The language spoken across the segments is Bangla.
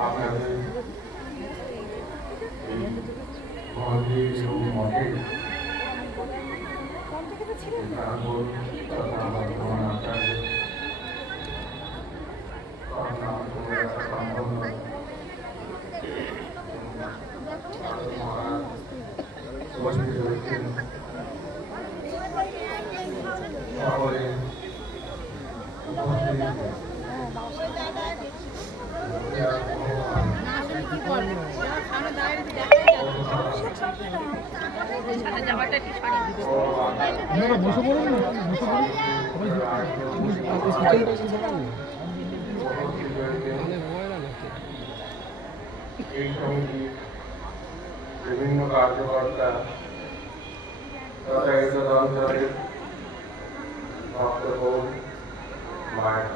আপনাদের মন্দির এবং মঠে তারপর তথা বর্তমান আচার্য করোনা এই সমিতির বিভিন্ন কার্যকর্তা তথা এই অঞ্চলের মায়ের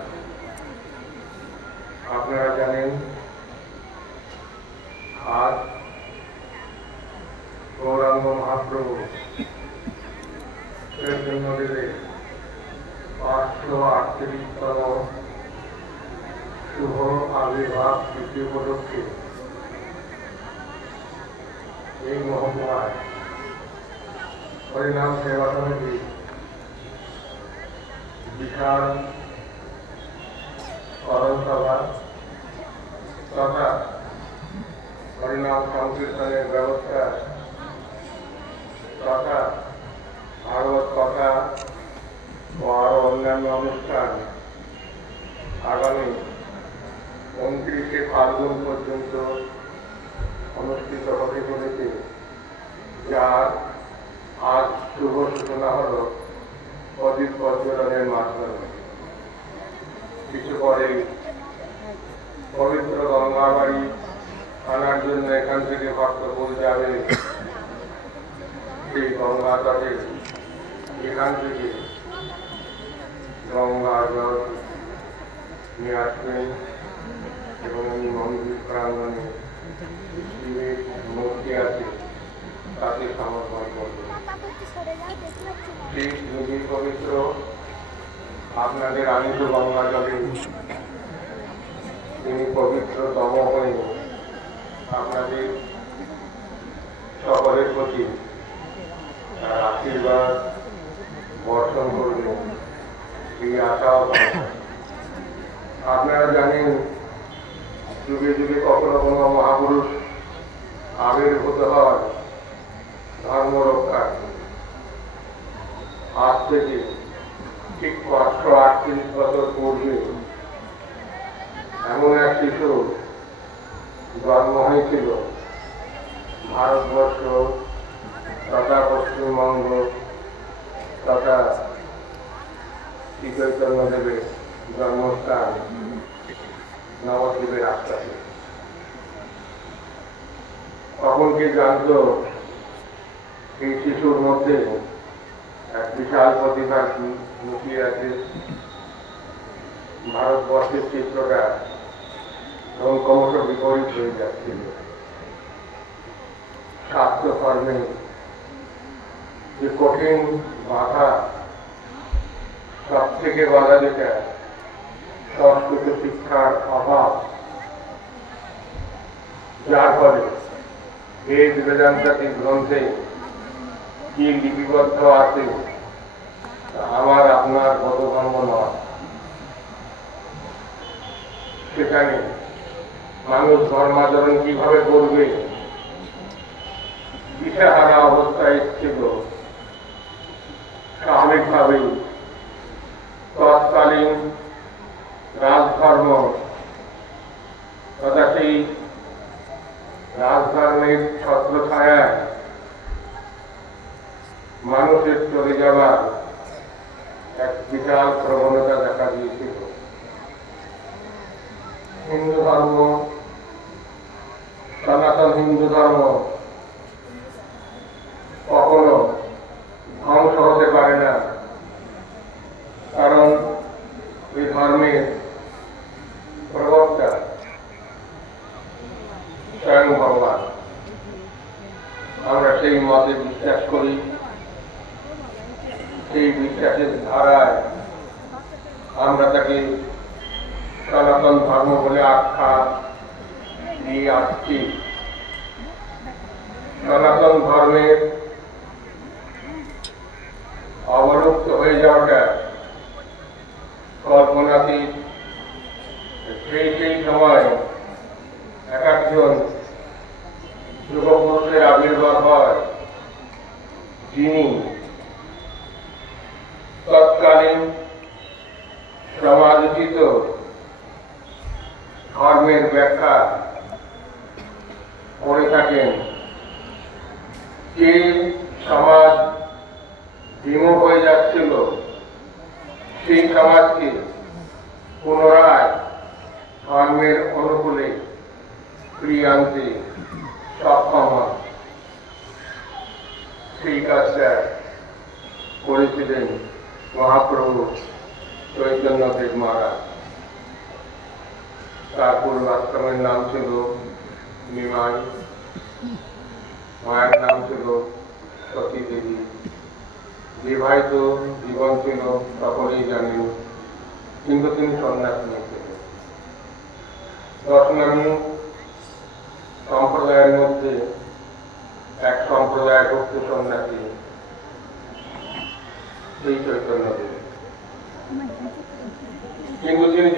আপনারা জানেন আজ মহাপ্রভু চৈতন্যদেবের পাঁচশো আটত্রিশতম শুভ আবির্ভাব তিথি উপলক্ষে এই মহকুমায় হরিনাম সেবা সমিতি বিশাল করণ সভা তথা হরিনাম সংকীর্তনের ব্যবস্থা তথা ভাগবত কথা ও আরও অন্যান্য অনুষ্ঠান। আগামী উনত্রিশে ফাল্গুন পর্যন্ত অনুষ্ঠিত হতে চলেছে যার আজ শুভ সূচনা হল প্রদীপ পর্যটনের মাধ্যমে। কিছু পরে পবিত্র গঙ্গাবাড়ি আনার জন্য এখান থেকে ভক্তপুর যাবে সেই গঙ্গা তটে এখান থেকে গঙ্গা জল নিয়ে আসবেন এবং এই মন্দির প্রাঙ্গণে শিবের মূর্তি আছে তাতে সমর্পণ করবেন সেই নদীর পবিত্র। আপনাদের আনিত গঙ্গা জলে। তিনি পবিত্র তম হয়ে আপনাদের সকলের প্রতি তার আশীর্বাদ, বর্ষণ করবেন এই আশাও আপনারা জানেন, যুগে যুগে কখনো কোনো মহাপুরুষ আবির্ভূত হয় ধর্ম রক্ষার আজ থেকে ঠিক পাঁচশো আটত্রিশ বছর পূর্বে এমন এক শিশু জন্ম হয়েছিল, ভারতবর্ষ তথা পশ্চিমবঙ্গ তথা শ্রী চৈতন্য দেবের জন্মস্থান নবদ্বীপের আশপাশে তখন কে জানতো এই শিশুর মধ্যে এক বিশাল প্রতিভা লুকিয়ে আছে? ভারতবর্ষের চিত্রটা এবং ক্রমশ বিপরীত হয়ে যাচ্ছিল স্বাস্থ্য কর্মে যে কঠিন বাধা সব থেকে বাধা যেটা, সংস্কৃত শিক্ষার অভাব। যার ফলে বেদ বেদান্তাদি গ্রন্থে কি লিপিবদ্ধ আছে আমার আপনার বোধগম্য নয়। সেখানে মানুষ ধর্মাচরণ কীভাবে করবে দিশাহারা অবস্থায় ছিল। স্বাভাবিকভাবেই তৎকালীন রাজধর্ম তথা সেই রাজধর্মের ছত্রছায়ায় মানুষের চলে যাওয়ার এক বিশাল প্রবণতা দেখা দিয়েছিল। হিন্দু ধর্ম, সনাতন হিন্দু ধর্ম কখনো ধ্বংস হতে পারে না কারণ এই ধর্মের প্রবক্তা স্বয়ং ভগবান আমরা সেই মতে বিশ্বাস করি সেই বিশ্বাসের ধারায় আমরা তাকে সনাতন ধর্ম বলে আখ্যা আটটি সনাতন ধর্মের অবলুপ্ত হয়ে যাওয়াটা কল্পনাতীত। সেই সেই সময় এক একজন যুবপুরুষের আবির্ভাব হয় যিনি তৎকালীন সমালোচিত ধর্মের ব্যাখ্যা করে থাকেন। যে সমাজ বিমুখ হয়ে যাচ্ছিল। সেই সমাজকে পুনরায় ধর্মের অনুকূলে ফিরিয়ে আনতে সক্ষম হন। সেই কাজটা করেছিলেন মহাপ্রভু চৈতন্যদেব মহারাজ। তার পূর্বাশ্রমের নাম ছিল নিমাই, মায়ের নাম ছিল সতী দেবী। বিবাহিত জীবন ছিল সকলেই জানেন কিন্তু তিনি সন্ন্যাস নিয়েছিলেন দশনামী সম্প্রদায়ের মধ্যে এক সম্প্রদায় ভক্তি সন্ন্যাসী সেই চৈতন্য দেব কিন্তু তিনি